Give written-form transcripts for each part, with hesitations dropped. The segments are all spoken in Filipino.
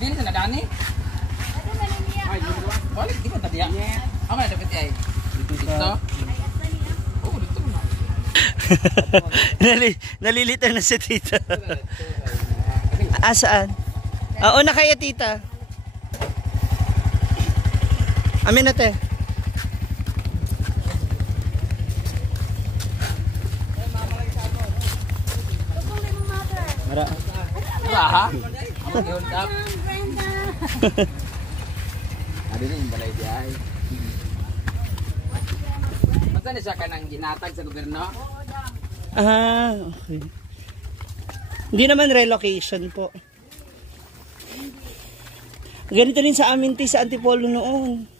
Din sa nadani? Balik di ba tadi ya? Ang na dapat ay. Dito. Oh, dito na. Nalilitaw na si tita. Saan? Una kaya tita. Amin na te. Mara. Ha? Ang yun up. Ada ni yung balay di ay. Masa na siya ka nang ginatag sa gobyerno? Okay. Hindi naman relocation po. Ganito rin sa amin sa Antipolo noon.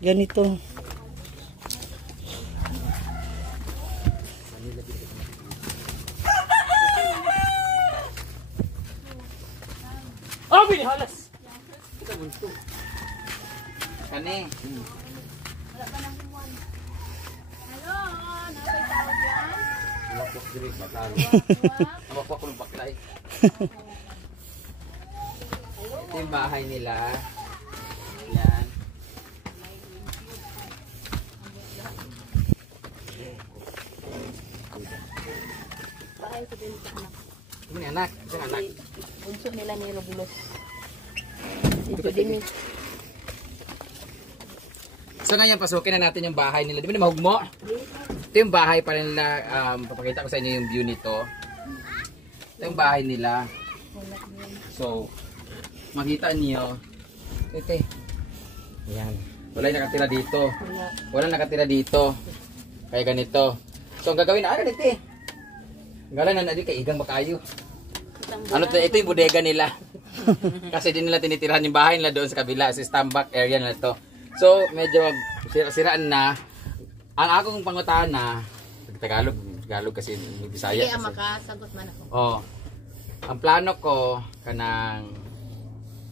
Ganito. Oh, binihalas! Kani. Wala pa nang humuan. Hello, nakay tao dyan? Mapok diri bakal. Mapok ko ng baklay. Ito yung bahay nila. Yan. Bahay ko din sa anak. Ini anak, isang anak. Bunso nila ni Robulos. Ito din. So ngayon, pasukin na natin yung bahay nila. Di ba na mahugmo? Ito yung bahay pa nila. Papakita ko sa inyo yung view nito. Ito yung bahay nila. So, makita niyo. Ito. Ayan. Wala yung nakatira dito. Wala nakatira dito. Kaya ganito. So, ang gagawin na, ganito. Galang na kay igang makayo. Ano to? Ito yung bodega nila. Kasi din nila tinitirahan yung bahay nila doon sa kabila. Sa standback area nila to. So, medyo siraan na. Ang akong pangutana, Tagalog kasi Bisaya. Hindi, makasagot man ako. Oh. Ang plano ko, kanang,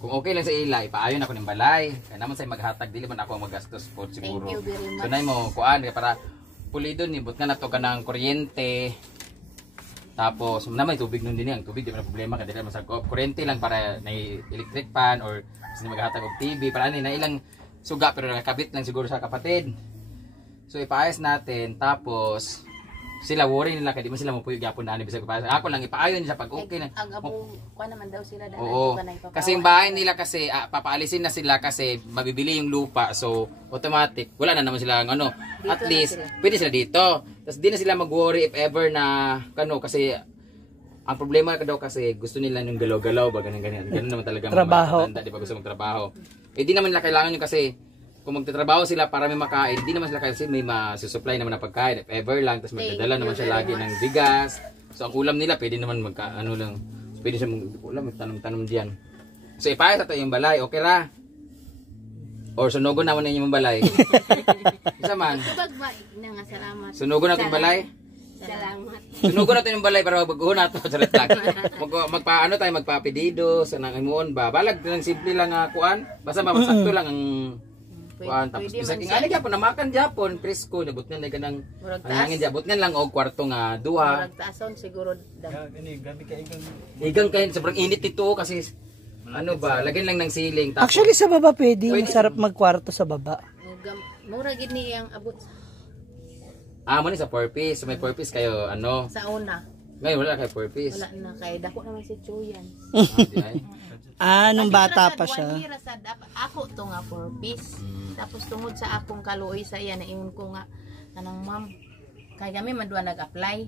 kung okay lang sa ila, ipaayon ako ng balay. Kaya naman sa'yo maghatag, dili man ako magastos po siguro. Thank you very much. So, na mo, kuan, para pulido ni, but nga na to kanang kuryente. Tapos, naman tubig nun din yan. Tubig, di ba na problema. Kasi naman sa kuryente lang para na electric fan or kasi maghatag og TV. Para na ilang suga pero nakakabit lang siguro sa kapatid. So ipaayos natin tapos sila worry nila kaya di man sila mapuyog gyapon na ani bisag ipaayos. Ako lang ipaayon siya pag okay na. Ang abo ko naman daw sila dahil oo. Kasi yung bahay nila kasi papaalisin na sila kasi mabibili yung lupa. So automatic wala na naman sila ano. Dito at least pwede sila dito. Tapos di na sila mag-worry if ever na kano kasi ang problema daw kasi gusto nila yung galaw-galaw ba ganyan. Ganun naman talaga trabaho. Di ba gusto magtrabaho. Eh di naman nila kailangan yung kasi kung magtatrabaho sila para may makain, di naman sila kasi may masusupply naman ng pagkain if ever lang. Tapos magdadala naman siya lagi ng bigas. So ang ulam nila pwede naman ano lang. Pwede siya ulam tanong-tanong diyan. So ipayas ato yung balay, okay ra? Or sunugon naman ninyo yung balay. Isa man. Salamat. Sunugon natin yung balay. Salamat. Sunugon natin yung balay para magbaguhon nato sa retlag. Magpaano tayo magpapedido sa nang imuon ba. Balag lang simple lang kuan. Basta masakto lang ang kuan tapos bisag ingani gyapon na makan gyapon presko nabot nga kanang hangin gyapon nga lang og kwarto nga duha. Murag taason siguro daw. Igang kay sobrang init nito kasi ano ba, lagyan lang ng ceiling tapos Actually sa baba pwede. Sarap magkwarto sa baba. Mura gid ni ang abot. mo ni sa 4 piece. So may 4 piece kayo ano. Sa una. Ngayon wala kay 4 piece. Wala na kay dako naman si Chuyan. Nung bata pa siya. Ako to nga 4 piece. Tapos tungod sa akong kaluoy sa iya naingon ko nga kanang ma'am kay kami madua nag-apply.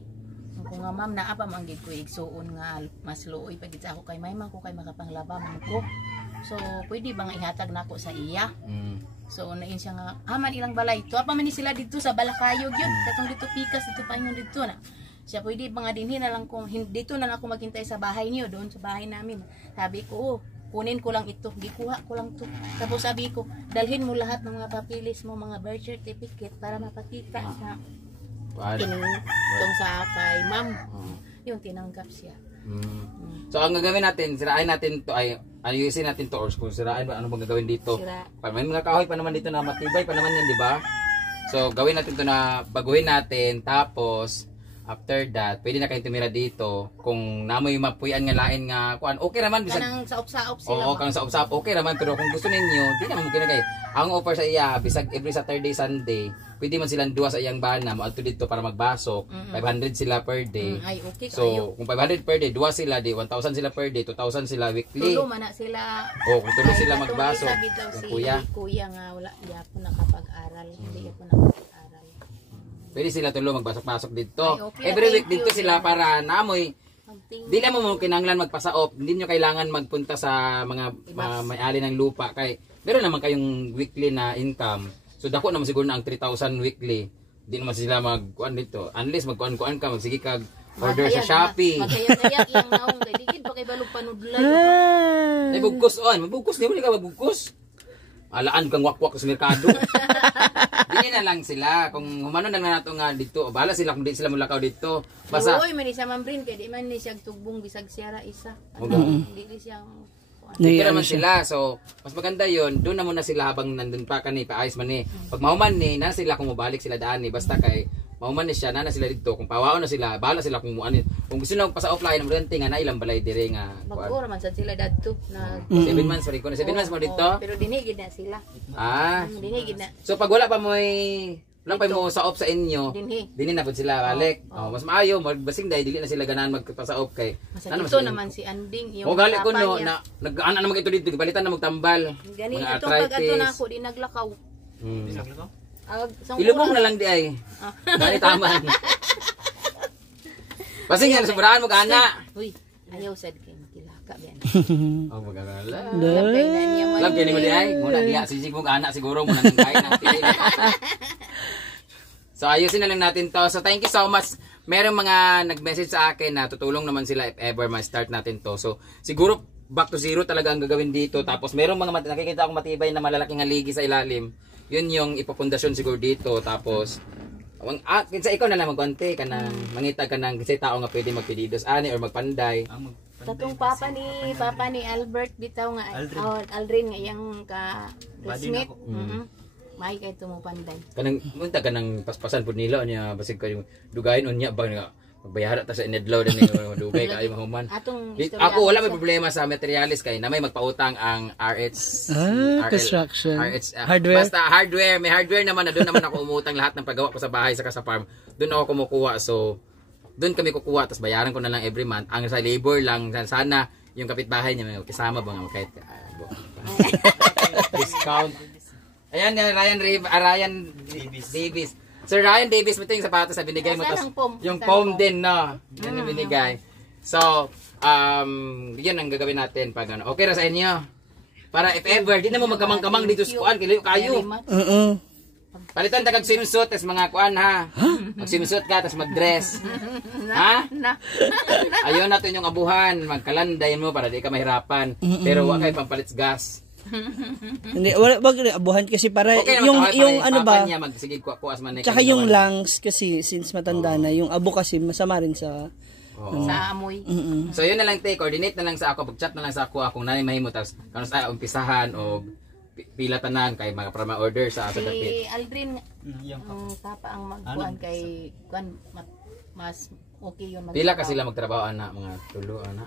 Ko nga ma'am naa pa man gid ko igsuon nga mas luoy pa gid sa ako kay may man ko kay makapanglaba man ko. So pwede ba nga ihatag nako sa iya? So nain siya nga man ilang balay. Tuwa pa man ni sila dito sa Balakayog yun. Katong dito pikas dito pa yun dito na. Siya pwede ba nga dinhi na lang kung dito na lang ako maghintay sa bahay niyo doon sa bahay namin. Sabi ko kunin ko lang ito, gikuha ko lang to. Tapos sabi ko, dalhin mo lahat ng mga papilis mo, mga birth certificate para mapakita sa itong sa kay ma'am. Yung tinanggap siya. So ang gagawin natin, sirain natin to ayusin natin to or kung sirain ano bang gagawin dito? Para may mga kahoy pa naman dito na matibay pa naman yan, di ba? So gawin natin to na baguhin natin tapos After that, pwede na kayong tumira dito. Kung namoy mapuyan nga lain nga kuan, okay naman bisag. Kanang saop-saop sila. Oo, kanang saop-saop okay naman, pero kung gusto ninyo, di naman mungkin kay. Ang offer sa iya bisag every Saturday, Sunday, pwede man silang duwa sa iyang bana, moadto dito para magbasok. 500 sila per day. Ay, okay kayo. So, kung 500 per day, duwa sila di 1,000 sila per day, 2,000 sila weekly. Tulo man na sila. Oh, kung tulo Ay, sila katong magbasok. isa bitaw Yung si kuya. kuya nga wala di ako nakapag-aral. Hindi ako nakapag-aral. Pwede sila tulo magbasok-pasok dito. Ay, okay, Every week thank you. dito sila para namoy. Something. Di naman mo kinanglan magpasaop. Hindi nyo kailangan magpunta sa mga may-ari ng lupa. Kay, meron naman kayong weekly na income. So dako naman siguro na ang 3,000 weekly. Di naman sila magkuan dito. Unless magkuan-kuan ka, magsige kag order sa Shopee. Magkayat-kayat yung naong kay digid pa kay balog panudlan. Ay bugkos on, mabugkos di mo ka magbugkos. Alaan kang wakwak sa merkado. Dili na lang sila kung humano na nato nga dito. Bahala sila kung di sila mulakaw dito. Basta Uy, man siya mambrin kay di man ni siya tugbong bisag siyara isa. Okay. Di siya Kira man sila. So, mas maganda yun. Doon na muna sila habang nandun pa kani, paayos man ni. Pag mahuman ni, na sila kung mabalik sila daan ni. Basta kay, mahuman ni siya, na sila dito. Kung pawaon na sila, bahala sila kung muanin. Kung gusto nila pa sa offline, ang rente nga na ilang balay dire nga. Mag-ura man sad sila dadto na 7 months, sorry ko na 7 months mo dito. pero dinigid na sila. Ah. Dinigid na. So, pag wala pa mo wala pa mo sa off sa inyo, Dinhi. dili na po sila balik. Oh, mas maayo, magbasing dahil dili na sila ganahan magpa-sa-off kay. Ito naman si Anding yung O gali ko papa no, niya. na nag-ana naman ito dito, balitan na magtambal. Gani Mga itong pag ato na arthritis. ako di naglakaw. Ilubong na lang di ay. Dali taman. Basing yan, sobrahan mo gana. Uy, ayaw sad kay kilaka ben. Oh, magagala. Alam kay na niya man. Alam kini mo di ay, muna diya sisig mo gana siguro muna nang kain natin. So ayusin na lang natin to. So thank you so much. Merong mga nag-message sa akin na tutulong naman sila if ever ma-start natin to. So siguro back to zero talaga ang gagawin dito. Tapos merong mga nakikita akong matibay na malalaking haligi sa ilalim. Yun yung ipopundasyon siguro dito. Tapos kinsa ikaw na lang magkonte ka nang mangitag ka nang kasi tao nga pwede magpedidos ani or magpanday. Tatong papa ni Albert bitaw nga Aldrin nga yang ka classmate. May kay tumupanday. Kanang munta ka nang paspasan pud nila niya basig kayo dugayin unya ba nga magbayara ta sa inedlaw din yung dugay kayo mahuman. Atong Ako wala may problema sa materialis kay na may magpautang ang RH construction. RH, Hardware? Basta hardware, may hardware naman na doon naman ako umutang lahat ng paggawa ko sa bahay saka sa farm. Doon ako kumukuha. So doon kami kukuha tapos bayaran ko na lang every month. Ang sa labor lang sana yung kapitbahay niya may kasama ba nga kahit discount. Ayan Ryan Davis. Sir Ryan Davis, ito yung sapatos na binigay mo. Saan ang foam? Yung Saan foam ang din, no? Yan ang binigay. So, yan ang gagawin natin pag ano. Okay na sa inyo? Para if ever, di na mo magkamang-kamang dito sa kuan, kilayo kayo. Palitan ta kag swimsuit, tas mga kuan ha. Mag-swimsuit ka, tas mag-dress. Ha? Ayun natin yung abuhan, magkalanday mo para di ka mahirapan. Pero wag kay pampalit gas. Hindi, wag abuhan kasi para Okay, yung ano ba? Niya, magsigig kuas man Tsaka yung lungs kasi since matanda na, yung abo kasi masama rin sa sa amoy. So yun na lang coordinate na lang sa ako, pag-chat na lang sa ako akong nanay mahimo tas kano sa umpisahan o pila tanan kay mga para ma-order sa Si dapit. Aldrin ang papa ang magkuan kay kuan mas okay yun Pila ka sila magtrabaho ana mga tulo ana.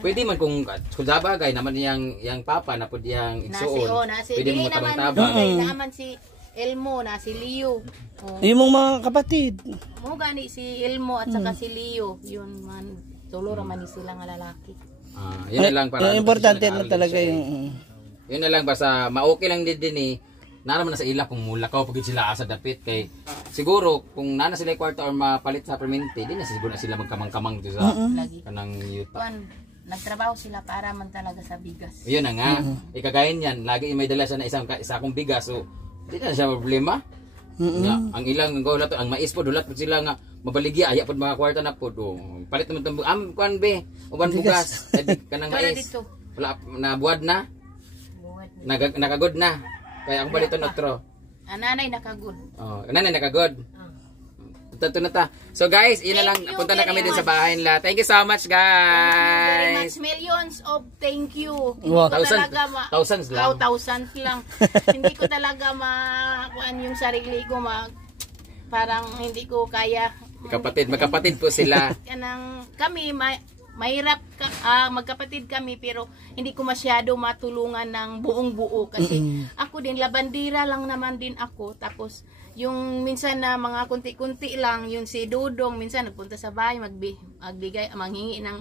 Pwede man kung sabagay naman yang papa na pud yang igsuon. Pwede mo matabang-tabang. Naman si Elmo na si Leo. yung mga kapatid. Mo gani si Elmo at saka si Leo, yun man tulo ra man ni sila nga lalaki. Yun na lang para Importante na talaga yung yun na lang basta ma-okay lang din eh. Naraman na sa ila kung mulakaw pagid sila asa dapit kay siguro kung nana sila kwarta or mapalit sa permente, di na siguro na sila magkamang-kamang dito sa kanang yuta. Kuan nagtrabaho sila para man talaga sa bigas. Yun na nga. Ikagayin yan. Lagi may dala siya na isa kong bigas. So, di na siya problema. Nga, ang ilang gawlat, ang mais po, dulat po sila nga, mabaligya, aya po mga kwarta na po. Palit naman itong, kuan be, uban bugas. Kanang mais. Wala, nabuad na. Nakagod na. Kaya akong balito notro. Nanay nakagod. Nanay nakagod. Ito na ta. So guys, yun na lang. Punta na kami din sa bahay nila. Thank you so much guys. Very much. Millions of thank you. Wow. Thousands lang. Thousands lang. Hindi ko talaga kuan yung sarili ko parang hindi ko kaya. Magkapatid po sila. Kami, mahirap magkapatid kami pero hindi ko masyado matulungan ng buong buo kasi ako din labandira lang naman din ako, tapos yung minsan na mga kunti-kunti lang, yung si Dudong minsan nagpunta sa bahay magbigay, manghingi ng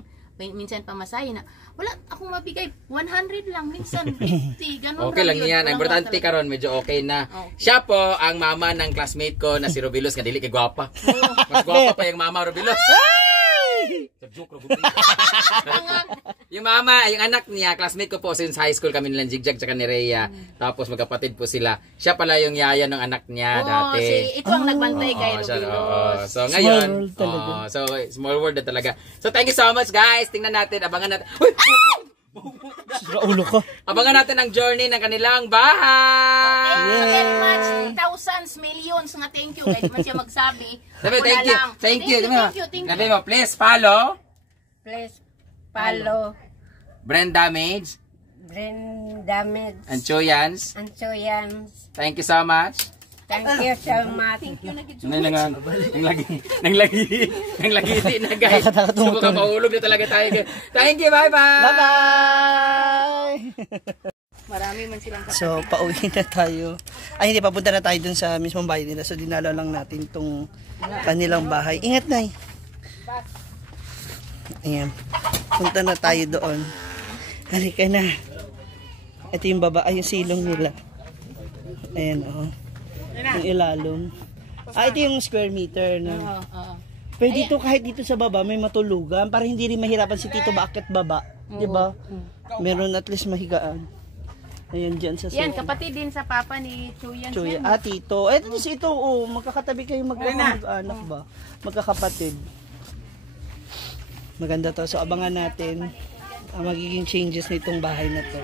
minsan pamasahe na wala akong mabigay, 100 lang minsan 50, ganun. Okay lang yan, ang importante karon medyo okay na. Siya po ang mama ng classmate ko na si Robilos, nga dili kay gwapa. Mas gwapa pa yung mama Robilos. Yung mama, yung anak niya, classmate ko po since high school kami nilang Jigjag tsaka ni Rhea. Tapos magkapatid po sila. Siya pala yung yaya ng anak niya dati. Ito ang nagbantay kay Robilos. So ngayon, small world na talaga. So thank you so much guys. Tingnan natin, abangan natin. Ulo ko. Abangan natin ang journey ng kanilang bahay. Thank you very much. Thousands, millions nga thank you. Kahit man siya magsabi. Sabi, thank you. Sabi mo, please follow. Please follow Brain Damage. Brain Damage And Choyans. and Choyans. Thank you so much. Thank you so much. Nang lagi na guys. Subukan mahulog na talaga tayo. Thank you, bye-bye. Bye-bye! Marami man silang kapatid. So, pauwi na tayo. Ay, hindi, papunta na tayo dun sa mismong bahay nila. So, dinala lang natin tong kanilang bahay. Ingat, Nay. Ayan. Punta na tayo doon. Halika na. Ito yung baba, ay yung silong nila. Ayan, oh. Yung ilalong. Ito yung square meter. No? Pero dito, kahit dito sa baba, may matulugan. Para hindi rin mahirapan si Tito bakit baba. Diba? Meron at least mahigaan. Ayan, dyan sa Yan, kapatid din sa papa ni Chuyan. Chuya. Tito. Ito ito, oh. Magkakatabi kayo mag-anak ba? Magkakapatid. Maganda to. So, abangan natin ang magiging changes nitong bahay na to.